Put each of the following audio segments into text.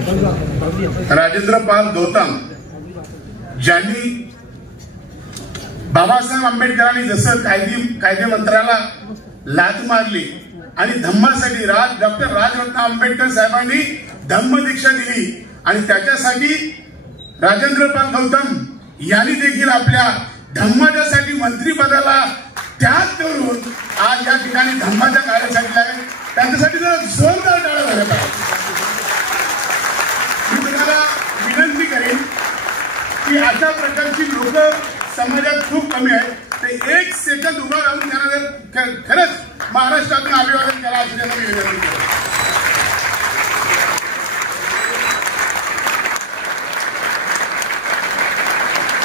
राजेंद्र पाल गौतम ज्यांनी बाबासाहेब आंबेडकरांनी जसं कायदे मंत्र्याला लाथ मारली आणि धम्मासाठी डॉक्टर राजरत्न आंबेडकर साहेबांनी धम्म दीक्षा दिली आणि त्याच्यासाठी राजेंद्र पाल गौतम यांनी देखील आपल्या धम्माच्यासाठी मंत्रिपदाला त्याग करून आज या ठिकाणी धम्माच्या कार्यासाठी लागले. त्यांच्यासाठी जरा जोरदार टाळ्या झाल्या पाहिजे. मी तुम्हाला विनंती करेन की अशा प्रकारची लोक समाजात खूप कमी आहेत. ते एक सेकंद उभा राहून त्यांना खरंच महाराष्ट्रातून अभिवादन करा अशी त्यांना मी विनंती करेन.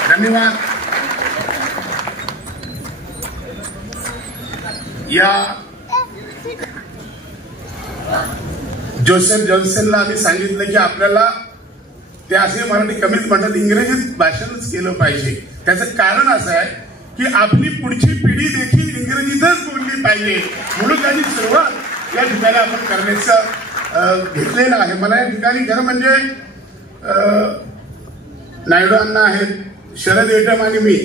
धन्यवाद. या जोसेफ जॉन्सनला आम्ही सांगितलं की आपल्याला ते असे मराठी कमीच म्हणतात, इंग्रजीत भाषणच केलं पाहिजे. त्याचं कारण असं आहे की आपली पुढची पिढी देखील इंग्रजीतच बोलली पाहिजे म्हणून त्याची सुरुवात या ठिकाणी आपण करण्याचं घेतलेलं आहे. मला या ठिकाणी खरं म्हणजे नायडू अण्णा आहेत, शरद येटम आणि मी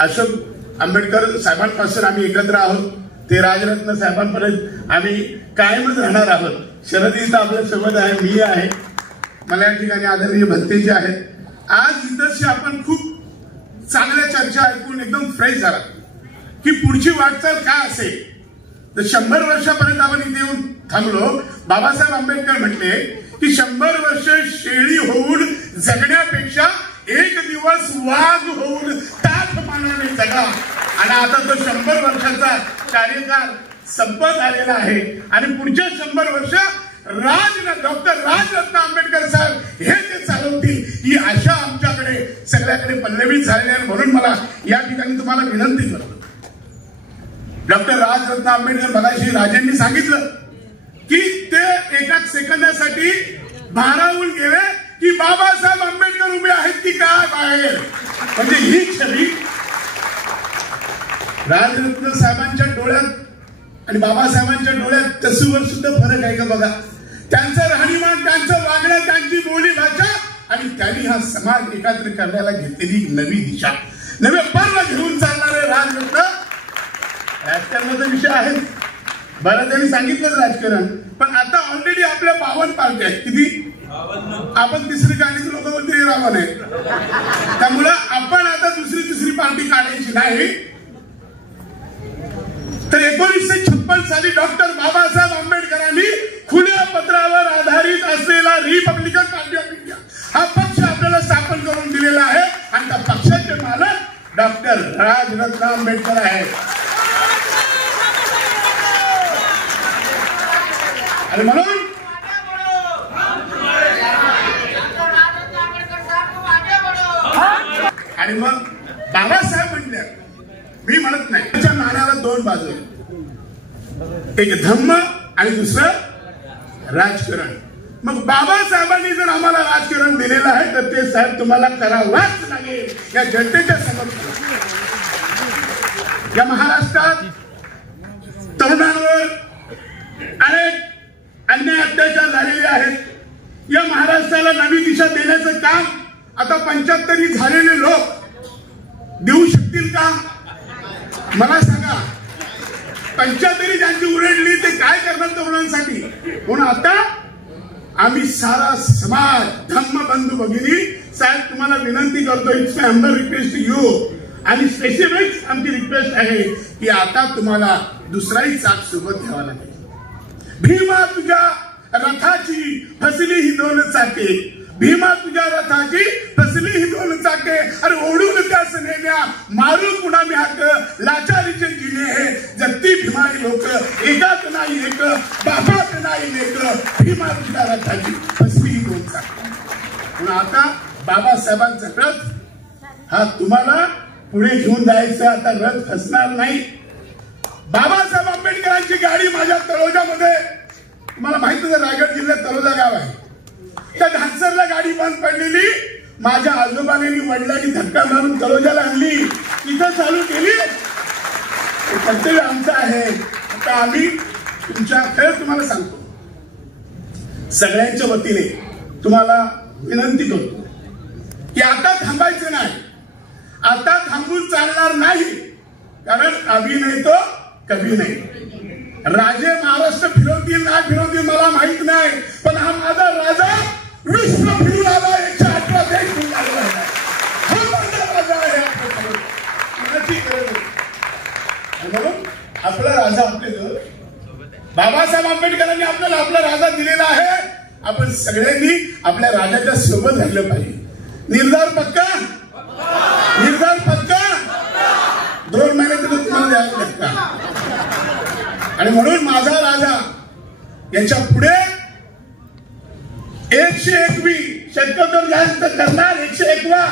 अशोक आंबेडकर साहेबांपासून आम्ही एकत्र आहोत. ते राजरत्न साहेबांपर्यंत आम्ही कायमच राहणार आहोत. शरदी तर आपल्या सोबत आहे, मी आहे, मला या ठिकाणी आदरणीय भंतेजी आहेत. आज इथंशी आपण खूप चांगल्या चर्चा ऐकून एकदम फ्रेश झाला की पुढची वाटचाल काय असेल. तर 100 वर्षापर्यंत आपण इथे येऊन थांबलो. बाबासाहेब आंबेडकर म्हटले की 100 वर्ष शेळी होऊन जगण्यापेक्षा एक दिवस वाघ होऊन ताठ मानाने जगा. आणि आता तो 100 वर्षाचा कार्यकाळ संपत आलेला आहे आणि पुढच्या 100 वर्ष डॉक्टर राजरत्न आंबेडकर साहेब हे ते चालवतील ही आशा आमच्याकडे सगळ्याकडे पल्लवित झालेली आहे. म्हणून मला या ठिकाणी तुम्हाला विनंती करतो, डॉक्टर राजरत्न आंबेडकर मगाशी राजेंनी सांगितलं की ते एकाच सेकंदासाठी भारावून गेले की बाबासाहेब आंबेडकर उभे आहेत की काय बाहेर. म्हणजे ही छबी राजरत्न साहेबांच्या डोळ्यात आणि बाबासाहेबांच्या डोळ्यात तसूवर सुद्धा फरक आहे का बघा. त्यांचं राहणीमान, त्यांचं वागणं, त्यांची बोली भाषा आणि त्यांनी हा समाज एकत्र करण्याला घेतलेली नवी दिशा, नवे पर्व घेऊन चालणारे राजरत्न. राजकारणाचा विषय आहे, बरं त्यांनी सांगितलं राजकारण, पण आता ऑलरेडी आपल्या 52 पार्टी आहेत. किती? आपण तिसरी काढली लोक बोलते रावण आहे. त्यामुळं आपण आता तिसरी पार्टी काढायची नाही. तर 1956 साली डॉक्टर बाबासाहेब आंबेडकरांनी खुल्या पत्रावर आधारित असलेला रिपब्लिकन पार्टी ऑफ इंडिया हा पक्ष आपल्याला स्थापन करून दिलेला आहे आणि त्या पक्षाचे मालक डॉक्टर राजरत्न आंबेडकर आहेत. आणि म्हणून आणि मग बाबासाहेब म्हटले, मी म्हणत नाही, त्याच्या नाण्याला 2 बाजू, एक धम्म आणि दुसरं राजकारण. मग बाबासाहेबांनी जर आम्हाला राजकारण दिलेलं आहे तर ते साहेब तुम्हाला करावाच लागेल या जनतेच्या समोर. या महाराष्ट्रात तरुणांवर अनेक अन्याय अत्याचार झालेले आहेत. या महाराष्ट्राला नवी दिशा देण्याचं काम आता 75 झालेले लोक देऊ शकतील का? मला सांगा. 75 ज्यांची उलटली ते काय करणार तरुणांसाठी? म्हणून आता आम्ही सारा समाज, धम्म बंधू भगिनी साहेब तुम्हाला विनंती करतो, it's my humble request to you. आणि स्पेसिफिक आमची रिक्वेस्ट आहे की आता तुम्हाला दुसराही चाक सोबत घ्यावा लागेल. भीमा तुझ्या रथाची फसली ही 2 चाके, भीमा तुझ्या रथाची फसली ही 2 चाके. अरे ओढून त्यास नेल्या मारू पुन्हा मी हाक, लाचारीचे जिने हे जगती भीमाई लोक, एकाच नाही एक बापात नाही लेक, भीमा तुझ्या रथाची फसली ही 2 चाके. म्हणून आता बाबासाहेबांचा रथ हा तुम्हाला पुढे घेऊन जायचं. आता रथ फसणार नाही. बाबासाहेब आंबेडकरांची गाडी माझ्या तळोजामध्ये, तुम्हाला माहिती आहे रायगड जिल्ह्यात तळोजा गाव आहे, त्या घाटसरला गाडी बंद पडलेली. माझ्या आजोबाने वडिलांनी धक्का मारून तळोजाला आणली, इथं चालू केली. कर्तव्य आमचं आहे. आता आम्ही तुमच्या खरं तुम्हाला सांगतो, सगळ्यांच्या वतीने तुम्हाला विनंती करतो की आता थांबायचं नाही, आता थांबून चालणार नाही, कारण अभी नाही तो कभी नाही. राजे महाराष्ट्र फिरवतील ना फिरवतील मला माहित नाही, पण हा माझा राजा विश्व फिरून आला, 118 देश फिरून आलेला आहे. हा माझा राजा आहे. कुणाची गरज नाही. म्हणून आपला राजा आपल्याजवळ, बाबासाहेब आंबेडकरांनी आपल्याला आपला राजा दिलेला आहे. आपण सगळ्यांनी आपल्या राजाच्या सोबत राहिलं पाहिजे. निर्धार पक्का, निर्धार पक्का. 2 महिने तर तुम्हाला द्यायला लागतात. आणि म्हणून माझा राजा याच्या पुढे 101 शक्यतो जास्त करणार, 101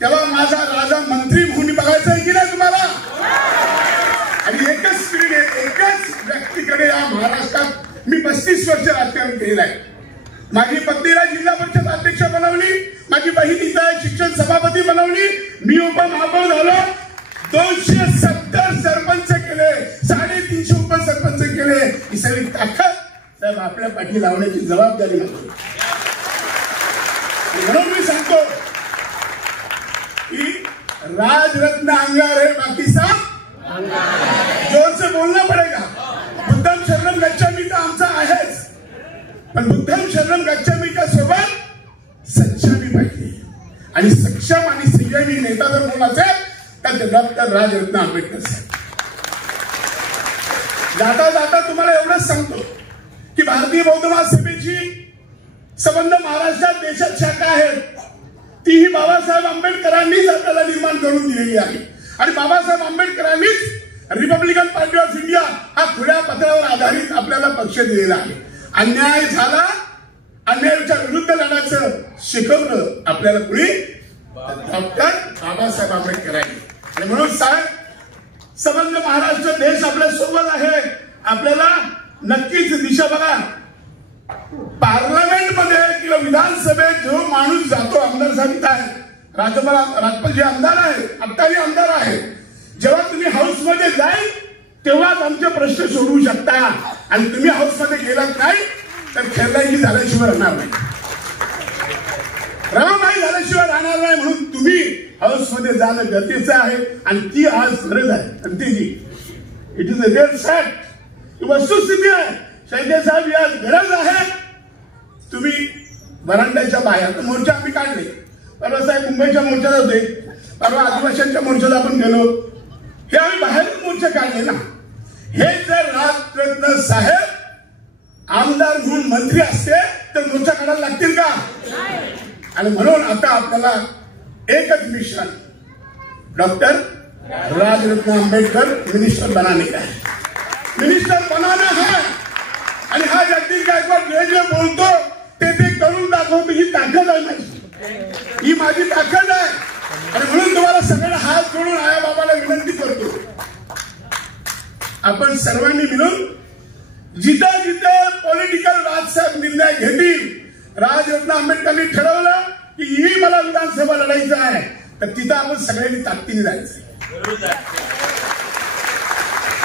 तेव्हा माझा राजा मंत्री म्हणून बघायचा आहे की नाही तुम्हाला. आणि एकच पिढी, एकच व्यक्तीकडे या महाराष्ट्रात मी 35 वर्ष राजकारण केलेलं आहे. माझी पत्नीला जिल्हा परिषद अध्यक्ष बनवली, माझी बहिणीचा शिक्षण सभापती बनवली, मी उपमहापौर झालो, 270 सरपंच केले, 350 उपसरपंच केले. ही सगळी ताकद साहेब आपल्या पाठी लावण्याची जबाबदारी नाही. म्हणून मी सांगतो की राजरत्न अंगार है, बाकी सब जोर से बोलना पडेगा. बुद्धम शरणम गच्छामी तर आमचा आहेच, पण बुद्धम शरणम गच्छामीच्या सोबत सक्षमी पाहिजे. आणि सक्षम आणि संयमी नेता जर कोण असेल तर ते डॉक्टर राजरत्न आंबेडकर साहेब. जाता जाता तुम्हाला एवढंच सांगतो की भारतीय बौद्ध महासभेची संबंध महाराष्ट्रात देशात शाखा आहेत. तीही बाबासाहेब आंबेडकरांनीच आपल्याला निर्माण करून दिलेली आहे. आणि बाबासाहेब आंबेडकरांनीच रिपब्लिकन पार्टी ऑफ इंडिया हा खुल्या पत्रावर आधारित आपल्याला पक्ष दिलेला आहे. अन्याय झाला, अन्यायाच्या विरुद्ध लढायचं शिकवलं आपल्याला कुणी डॉक्टर बाबासाहेब आंबेडकर आहे. आणि म्हणून साहेब संबंध महाराष्ट्र देश आपल्या सोबत आहे. आपल्याला नक्कीच दिशा बघा. पार्लमेंटमध्ये किंवा विधानसभेत जो माणूस जातो, आमदार साहेब आहे, राजपाल जे आमदार आहे, आत्ताही आमदार आहे, जेव्हा तुम्ही हाऊसमध्ये जाईल तेव्हाच आमचे प्रश्न सोडवू शकता. आणि तुम्ही हाऊसमध्ये गेलात नाही तर खेळायची झाल्याशिवाय राहणार नाही, रमाबाई झाल्याशिवाय राहणार नाही. म्हणून तुम्ही हाऊसमध्ये जाणं गरजेचं आहे. आणि ती आज गरज आहे. आणि ती it is a real fact, ही वस्तुस्थिती आहे. शेळके साहेब या गरज आहे. तुम्ही वरांड्याच्या बाहेर मोर्चा आम्ही काढले. परवा साहेब मुंबईच्या मोर्चाला होते, परवा आदिवासींच्या मोर्चाला आपण गेलो. हे आम्ही बाहेरून मोर्चा काढले ना. हे जर राजरत्न साहेब आमदार म्हणून मंत्री असते तर मोर्चा काढायला लागतील का. आणि म्हणून आता आपल्याला एकच mission, doctor Rajratna Ambedkar minister बनाने का है, मिनिस्टर बनाना है. आणि हा जगदीश गायकवाड जे बोलतो ते करून दाखवतो. ही ताकद आहे माझी, ही माझी ताकद आहे. आणि म्हणून तुम्हाला सगळ्यांना हात जोडून आया बाबाला विनंती करतो, आपण सर्वांनी मिळून जिथं जिथं पॉलिटिकल राजसाहेब निर्णय घेतील, राजरत्न आंबेडकरांनी ठरवलं की ही मला विधानसभा लढायचं आहे, तर तिथं आपण सगळ्यांनी ताकदीने जायचं.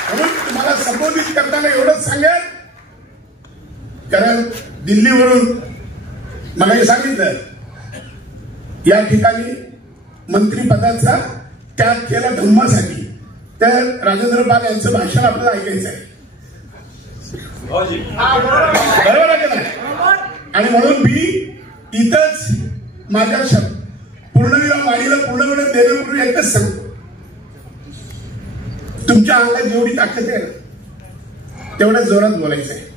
म्हणून तुम्हाला संबोधित करताना एवढंच सांगेल, कारण दिल्लीवरून मला हे सांगितलं या ठिकाणी मंत्रिपदाचा त्याग केला धम्मासाठी, तर राजेंद्र पाल यांचं भाषण आपल्याला ऐकायचं आहे. बरोबर आहे ना. आणि म्हणून मी इथंच माझ्या पूर्णविराम वाणीला पूर्णविराम देण्यापूर्वी एकच सांगतो, तुमच्या अंगात जेवढी ताकद आहे ना तेवढ्या जोरात बोलायचं आहे.